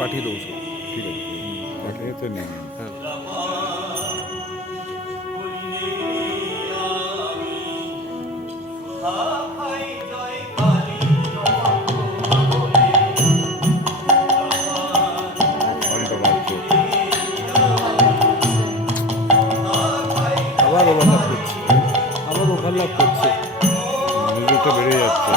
পাঠিয়ে দেবো সব। ঠিক আছে, পাঠিয়ে তো নেন। হ্যাঁ ঘন্টা বাজছে। আবার ওভারল্যাপ করছে, আবার ওভারল্যাপ করছে। মিউজিকটা বেড়ে যাচ্ছে।